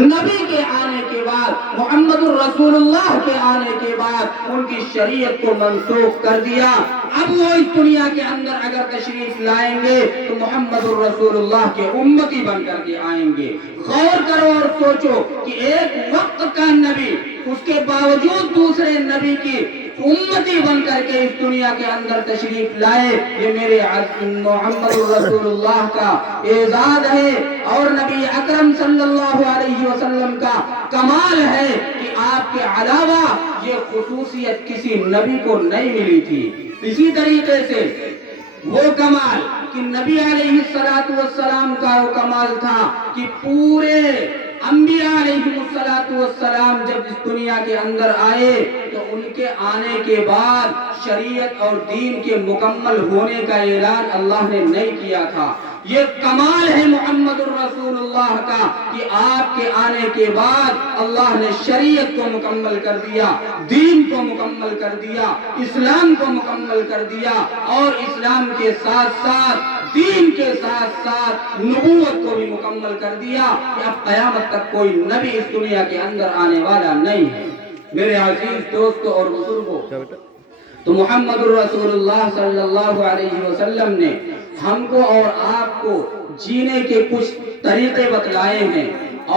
نبی کے آنے کے بعد، محمد الرسول اللہ کے آنے کے بعد ان کی شریعت کو منسوخ کر دیا۔ اب وہ اس دنیا کے اندر اگر تشریف لائیں گے تو محمد الرسول اللہ کے امتی بن کر کے آئیں گے۔ غور کرو اور سوچو کہ ایک وقت کا نبی، اس کے باوجود دوسرے نبی کی امتی بن کر کے اس دنیا کے اندر تشریف لائے، یہ میرے محمد الرسول اللہ کا اعزاز ہے اور نبی اکرم صلی اللہ علیہ وسلم کا کمال ہے کہ آپ کے علاوہ یہ خصوصیت کسی نبی کو نہیں ملی تھی۔ اسی طریقے سے وہ کمال کہ نبی علیہ السلام کا وہ کمال تھا کہ پورے انبیاء علیہ السلام جب اس دنیا کے اندر آئے تو ان کے آنے کے بعد شریعت اور دین کے مکمل ہونے کا اعلان اللہ نے نہیں کیا تھا۔ یہ کمال ہے محمد الرسول اللہ کا کہ آپ کے آنے کے بعد اللہ نے شریعت کو مکمل کر دیا، دین کو مکمل کر دیا، اسلام کو مکمل کر دیا اور اسلام کے ساتھ ساتھ دین کے ساتھ ساتھ نبوت کو بھی مکمل کر دیا کہ اب قیامت تک کوئی نبی اس دنیا کے اندر آنے والا نہیں ہے۔ میرے عزیز دوستو اور بزرگوں، تو محمد الرسول اللہ صلی اللہ علیہ وسلم نے ہم کو اور آپ کو جینے کے کچھ طریقے بتلائے ہیں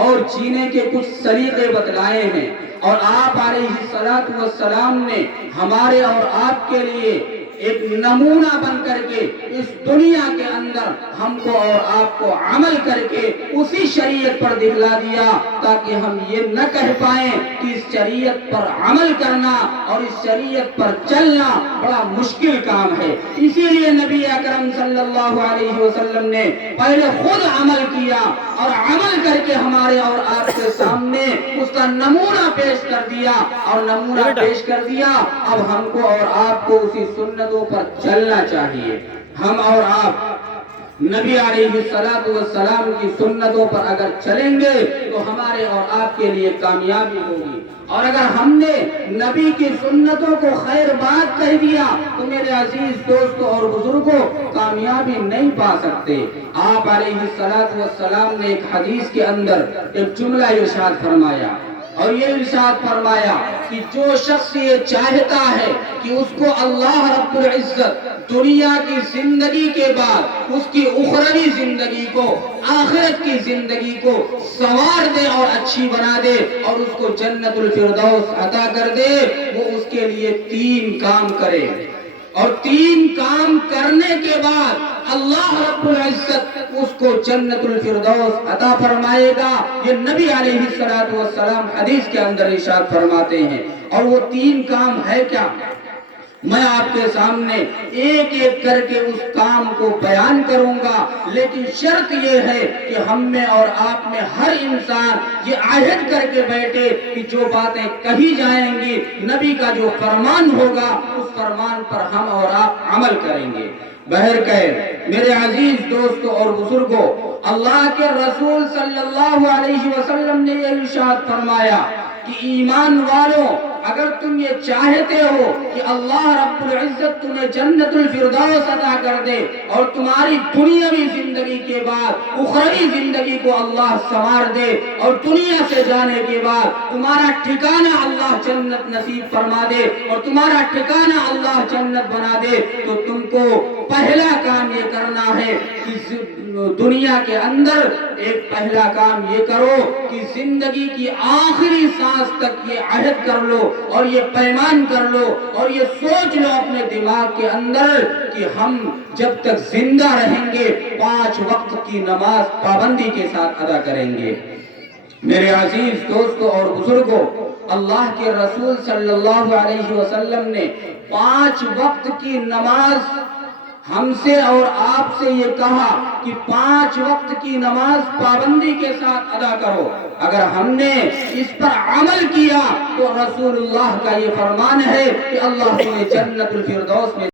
اور جینے کے کچھ سلیقے بتلائے ہیں، اور آپ علیہ السلام نے ہمارے اور آپ کے لیے ایک نمونہ بن کر کے اس دنیا کے اندر ہم کو اور آپ کو عمل کر کے اسی شریعت پر دکھلا دیا تاکہ ہم یہ نہ کہہ پائیں کہ اس شریعت پر عمل کرنا اور اس شریعت پر چلنا بڑا مشکل کام ہے۔ اسی لیے نبی اکرم صلی اللہ علیہ وسلم نے پہلے خود عمل کیا اور عمل کر کے ہمارے اور آپ کے سامنے اس کا نمونہ پیش کر دیا اور نمونہ پیش کر دیا۔ اب ہم کو اور آپ کو اسی سنتوں پر چلنا چاہیے۔ ہم اور آپ نبی علیہ السلام کی سنتوں پر اگر چلیں گے تو ہمارے اور آپ کے لیے کامیابی ہوگی، اور اگر ہم نے نبی کی سنتوں کو خیر بات کہہ دیا تو میرے عزیز دوستوں اور بزرگوں کامیابی نہیں پا سکتے۔ آپ علیہ السلام نے ایک حدیث کے اندر ایک جملہ ارشاد فرمایا اور یہ ارشاد فرمایا کہ جو شخص یہ چاہتا ہے کہ اس کو اللہ رب العزت دنیا کی زندگی کے بعد اس کی اخروی زندگی کو، آخرت کی زندگی کو سنوار دے اور اچھی بنا دے اور اس کو جنت الفردوس عطا کر دے، وہ اس کے لیے 3 کام کرے، اور 3 کام کرنے کے بعد اللہ رب العزت اس کو جنت الفردوس عطا فرمائے گا۔ یہ نبی علیہ السلام حدیث کے اندر ارشاد فرماتے ہیں۔ اور وہ 3 کام ہے کیا؟ میں آپ کے سامنے ایک ایک کر کے اس کام کو بیان کروں گا، لیکن شرط یہ ہے کہ ہم میں اور آپ میں ہر انسان یہ عہد کر کے بیٹھے کہ جو باتیں کہی جائیں گی، نبی کا جو فرمان ہوگا اس فرمان پر ہم اور آپ عمل کریں گے۔ بہرکیف میرے عزیز دوستوں اور بزرگوں، اللہ کے رسول صلی اللہ علیہ وسلم نے یہ ارشاد فرمایا کہ ایمان والوں، اگر تم یہ چاہتے ہو کہ اللہ رب العزت تمہیں جنت الفردوس عطا کر دے اور تمہاری دنیاوی زندگی کے بعد اخروی زندگی کو اللہ سنوار دے اور دنیا سے جانے کے بعد تمہارا ٹھکانہ اللہ جنت نصیب فرما دے اور تمہارا ٹھکانہ اللہ جنت بنا دے، تو تم کو پہلا کام یہ کرنا ہے کہ دنیا کے اندر ایک پہلا کام یہ کرو کہ زندگی کی آخری سانس تک یہ عہد کر لو اور یہ پیمان کر لو اور یہ سوچ لو اپنے دماغ کے اندر کہ ہم جب تک زندہ رہیں گے 5 وقت کی نماز پابندی کے ساتھ ادا کریں گے۔ میرے عزیز دوستوں اور بزرگوں، اللہ کے رسول صلی اللہ علیہ وسلم نے 5 وقت کی نماز ہم سے اور آپ سے یہ کہا کہ 5 وقت کی نماز پابندی کے ساتھ ادا کرو۔ اگر ہم نے اس پر عمل کیا تو رسول اللہ کا یہ فرمان ہے کہ اللہ تمہیں جنت الفردوس میں